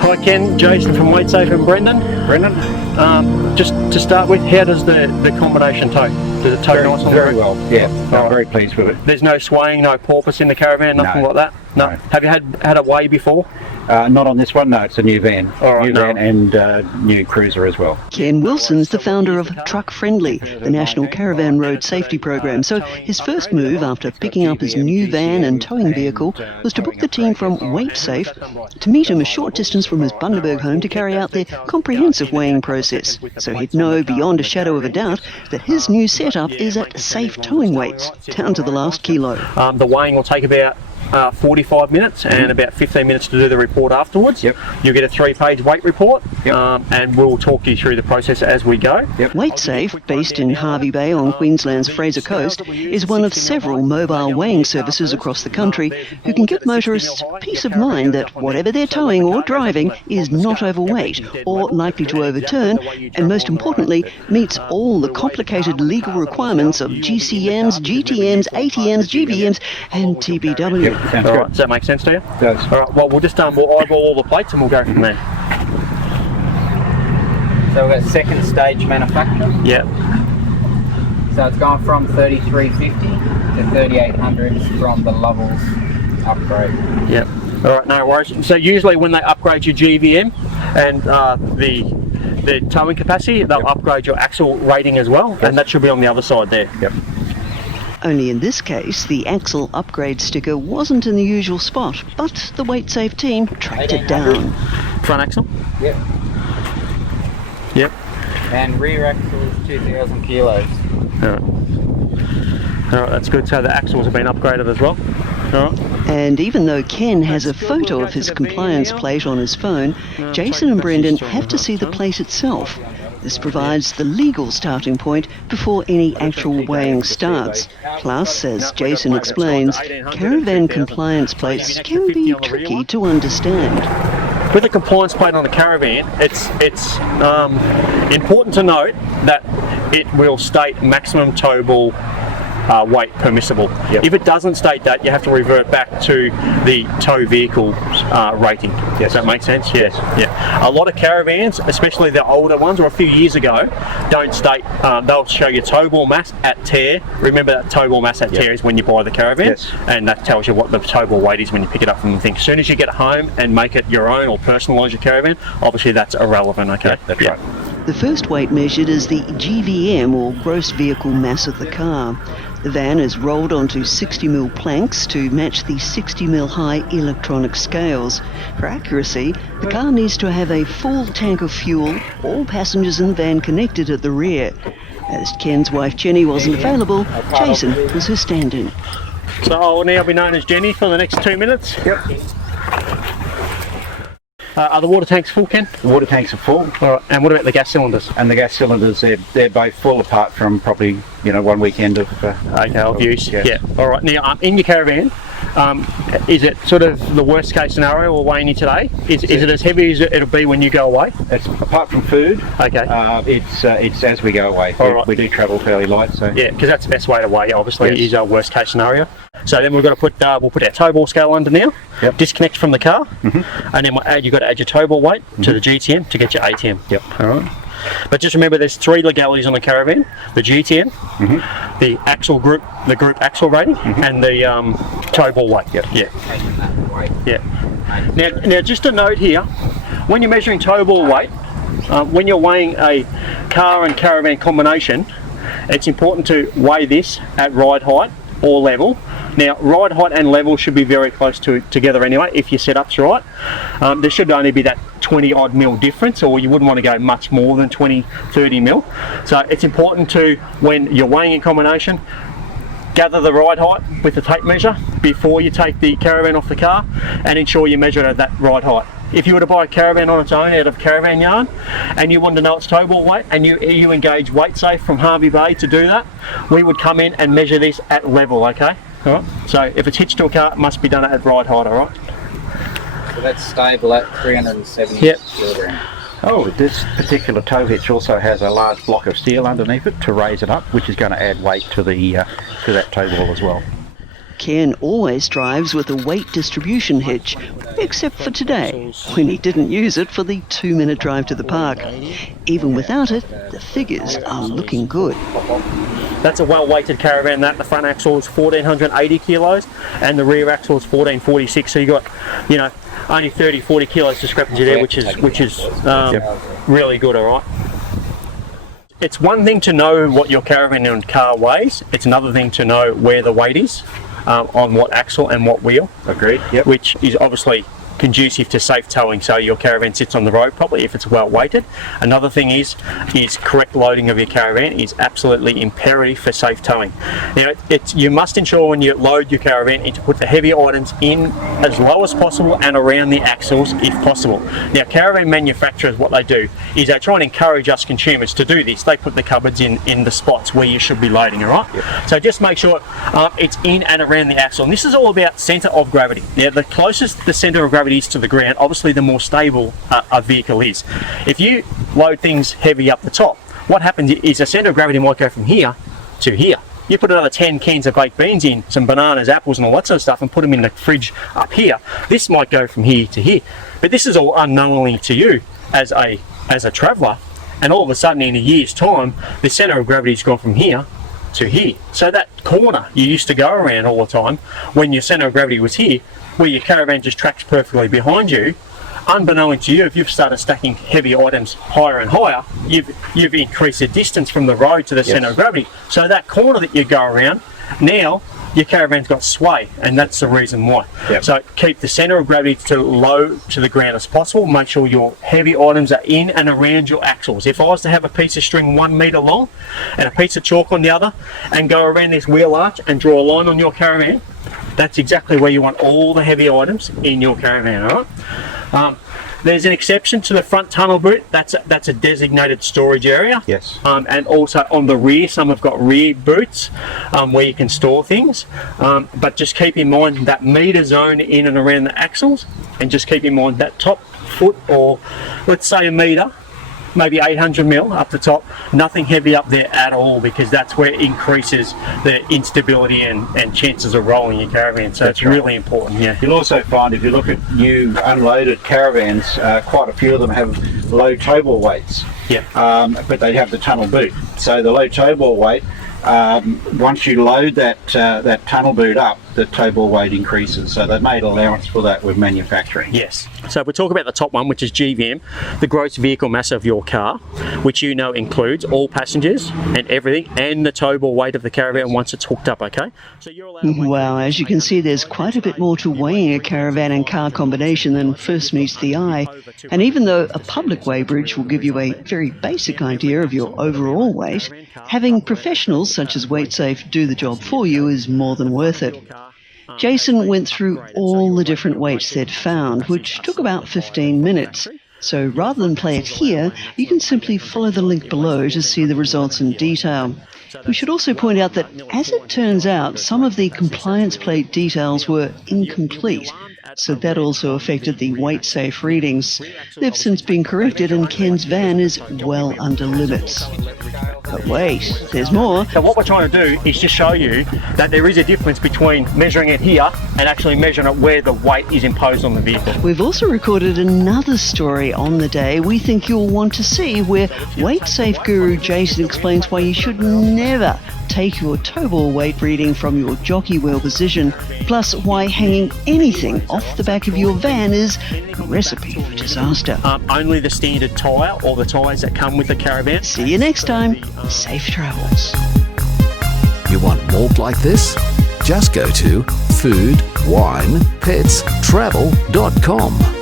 Hi Ken, Jason from WeightSafe and Brendan. Just to start with, how does the combination tow? Does it tow nice? Very well, yeah. I'm very pleased with it. There's no swaying, no porpoise in the Caravan, nothing like that? No. Have you had a weigh before? Not on this one, no, it's a new van. Right, van and new cruiser as well. Ken Wilson's the founder of Truck Friendly, the National Caravan Road Safety Program. So his first move after picking up his new van and towing vehicle was to book the team from WeightSafe to meet him a short distance from his Bundaberg home to carry out their comprehensive weighing process. So he'd know beyond a shadow of a doubt that his new setup is at safe towing weights, down to the last kilo. The weighing will take about 45 minutes and about 15 minutes to do the report afterwards. Yep. You'll get a 3-page weight report. Yep. And we'll talk you through the process as we go. Yep. WeightSafe, based in Hervey Bay on Queensland's Fraser Coast, is one of several mobile weighing services across the country who can give motorists peace of mind that whatever they're towing or driving is not overweight or likely to overturn, and most importantly, meets all the complicated legal requirements of GCMs, GTMs, ATMs, GBMs and TBW. Yep. Sounds All good. right, does that make sense to you? It does. All right, well, we'll just we'll eyeball all the plates and we'll go from there. So we've got second stage manufacture. Yeah. So it's gone from 3350 to 3800 from the Lovell's upgrade. Yep. All right, no worries. So usually when they upgrade your GVM and the towing capacity, they'll upgrade your axle rating as well, and that should be on the other side there. Yep. Only in this case, the axle upgrade sticker wasn't in the usual spot, but the WeightSafe team tracked it down. Front axle? Yep. Yep. And rear axle is 2000 kilos. All right. All right, that's good. So the axles have been upgraded as well. All right. And even though Ken has a photo of his compliance plate on his phone, Jason and Brendan have to see the plate itself. This provides the legal starting point before any actual weighing starts. Plus, as Jason explains, caravan compliance plates can be tricky to understand. With a compliance plate on a Caravan, it's important to note that it will state maximum towable weight permissible. Yep. If it doesn't state that, you have to revert back to the tow vehicle rating. Yes. Does that make sense? Yes. Yeah. A lot of Caravans, especially the older ones, or a few years ago, don't state. They'll show you towable mass at TARE. Remember that towable mass at TARE is when you buy the Caravan, Yes. and that tells you what the towable weight is when you pick it up from the thing. As soon as you get it home and make it your own or personalise your Caravan, obviously that's irrelevant. Okay. Yeah, that's right. The first weight measured is the GVM, or gross vehicle mass of the car. The van is rolled onto 60mm planks to match the 60mm high electronic scales. For accuracy, the car needs to have a full tank of fuel, all passengers in the van connected at the rear. As Ken's wife Jenny wasn't available, Jason was her stand-in. So I will now be known as Jenny for the next 2 minutes. Yep. Are the water tanks full, Ken? The water tanks are full. All right. And what about the gas cylinders? And the gas cylinders, they're both full apart from probably, 1 weekend of use. Yes. Yeah. All right. Now, in your Caravan, is it sort of the worst case scenario we're weighing you today? Is it as heavy as it'll be when you go away? It's apart from food. Okay. It's as we go away. All right. We do travel fairly light, so Yeah, because that's the best way to weigh. Obviously, Yes. is our worst case scenario. So then we've got to put we'll put our tow ball scale under now. Yep. Disconnect from the car, and then you've got to add your tow ball weight to the GTM to get your ATM. Yep. All right. But just remember, there's 3 legalities on the Caravan: the GTM, the axle group, the group axle rating, and the tow ball weight. Yep. Yeah. Yeah. Now, just a note here: when you're measuring tow ball weight, when you're weighing a car and Caravan combination, it's important to weigh this at ride height or level. Now, ride height and level should be very close together anyway, if your setup's right. There should only be that 20 odd mil difference, or you wouldn't want to go much more than 20-30 mil. So it's important to, when you're weighing in combination, gather the ride height with the tape measure before you take the Caravan off the car, and ensure you measure it at that ride height. If you were to buy a Caravan on its own out of Caravan Yarn, and you wanted to know its tow ball weight, and you engage WeightSafe from Hervey Bay to do that, we would come in and measure this at level, okay? All right. So if it's hitched to a car, it must be done at ride height, all right? So that's stable at 370 Yep. kilograms. Oh, this particular tow hitch also has a large block of steel underneath it to raise it up, which is going to add weight to the to that tow ball as well. Ken always drives with a weight distribution hitch, except for today, when he didn't use it for the 2-minute drive to the park. Even without it, the figures are looking good. That's a well-weighted Caravan. That the front axle is 1,480 kilos and the rear axle is 1,446. So you got, you know, only 30-40 kilos discrepancy there, which is really good. All right. It's one thing to know what your caravan and car weighs. It's another thing to know where the weight is on what axle and what wheel. Agreed. Yep. Which is obviously conducive to safe towing, so your caravan sits on the road properly if it's well weighted. Another thing is correct loading of your caravan is absolutely imperative for safe towing. Now, you must ensure when you load your caravan to put the heavy items in as low as possible and around the axles if possible. Now, caravan manufacturers, what they do is they try and encourage us consumers to do this. They put the cupboards in the spots where you should be loading, all right? Yep. So just make sure it's in and around the axle. And this is all about centre of gravity. Now, the closest the centre of gravity is to the ground, obviously the more stable a vehicle is. If you load things heavy up the top, what happens is the centre of gravity might go from here to here. You put another 10 cans of baked beans in, some bananas, apples and all that sort of stuff and put them in the fridge up here. This might go from here to here. But this is all unknowingly to you as a traveller, and all of a sudden in a year's time the centre of gravity's gone from here to here. So that corner you used to go around all the time when your centre of gravity was here, where your caravan just tracks perfectly behind you, unbeknown to you, if you've started stacking heavy items higher and higher, you've increased the distance from the road to the centre of gravity. So that corner that you go around, now your caravan's got sway, and that's the reason why. Yep. So keep the centre of gravity to low to the ground as possible. Make sure your heavy items are in and around your axles. If I was to have a piece of string 1 metre long and a piece of chalk on the other and go around this wheel arch and draw a line on your caravan, that's exactly where you want all the heavy items in your caravan, all right? There's an exception to the front tunnel boot. That's a designated storage area. Yes. And also on the rear, some have got rear boots where you can store things. But just keep in mind that metre zone in and around the axles, and just keep in mind that top foot, or let's say a metre, maybe 800 mil up the top, nothing heavy up there at all, because that's where it increases the instability and chances of rolling your caravan. So that's really important. Yeah. You'll also find if you look at new unloaded caravans, quite a few of them have low tow ball weights. Yeah. But they have the tunnel boot. So the low tow ball weight, once you load that tunnel boot up, the tow ball weight increases. So they've made allowance for that with manufacturing. Yes. So we'll talk about the top one, which is GVM, the gross vehicle mass of your car, which you know includes all passengers and everything, and the tow ball weight of the caravan once it's hooked up, okay? So you're allowed to Wow, as you can see, there's quite a bit more to weighing a caravan and car combination than first meets the eye. And even though a public weighbridge will give you a very basic idea of your overall weight, having professionals such as WeightSafe do the job for you is more than worth it. Jason went through all the different weights they'd found, which took about 15 minutes. So rather than play it here, you can simply follow the link below to see the results in detail. We should also point out that, as it turns out, some of the compliance plate details were incomplete, so that also affected the WeightSafe readings. They've since been corrected and Ken's van is well under limits. But wait, there's more. So what we're trying to do is just show you that there is a difference between measuring it here and actually measuring it where the weight is imposed on the vehicle. We've also recorded another story on the day we think you'll want to see, where WeightSafe guru Jason explains why you should never take your tow ball weight reading from your jockey wheel position, plus why hanging anything off the back of your van is a recipe for disaster. Only the standard tyre or the tyres that come with the caravan. See you next time. Safe travels. You want more like this? Just go to foodwinepetstravel.com.